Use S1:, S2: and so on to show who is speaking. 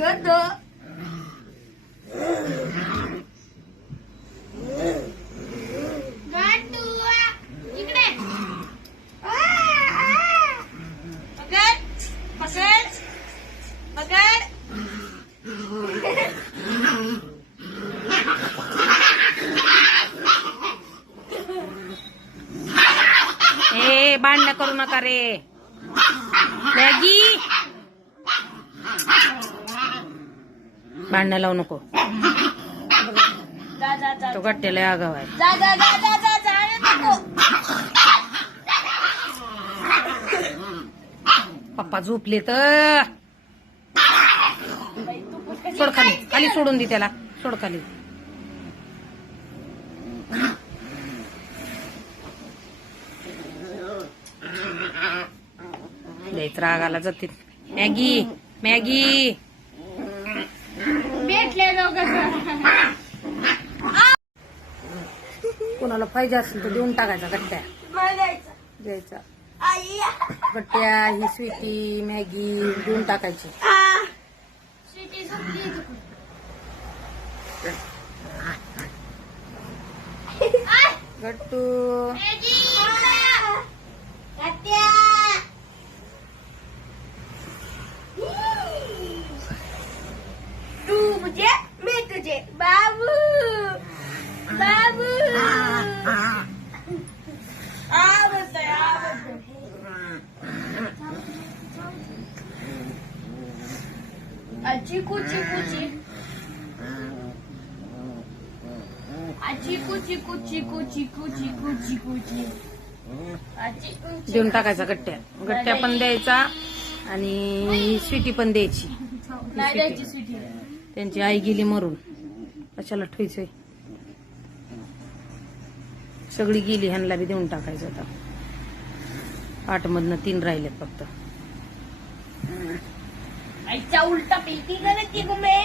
S1: Good,
S2: good. भांडणं करू नका रे. मॅगी? भांडणं लावू नको. तो गट्ट्याला आगाव आहे. पप्पा झोपले तर. सोड खाली. खाली सोडून दे त्याला. सोड खाली. लयच रागाला जाते. Maggi Maggi. कोणाला पाहिजे असेल तर देऊन टाकायचा गट्ट्या. द्यायचा. गट्ट्या ही स्वीटी मॅगी देऊन टाकायची. गट्टू
S1: मॅगी. तात्या. तू मुझे मैं तुझे. बाबू बाबू. आ बोलतोय, आ बोलतोय. आ, चिकू चिकू चिकू आ, चिकू चिकू चिकू चिकू चिकू चिकू चिकू आ, चिकू, चिकू.
S2: देऊन टाकायचा गट्ट्या. गट्ट्या पण द्यायचा आणि स्वीटी पण द्यायची.
S1: नाही द्यायची स्वीटी.
S2: त्यांची आई गेली मरून. कशाला ठेवायचंय? सगळी गेली ह्यांना बी देऊन टाकायचं आता. आठ मधनं तीन राहिलेत फक्त.
S1: आईचा उलटा पिलती गुमे.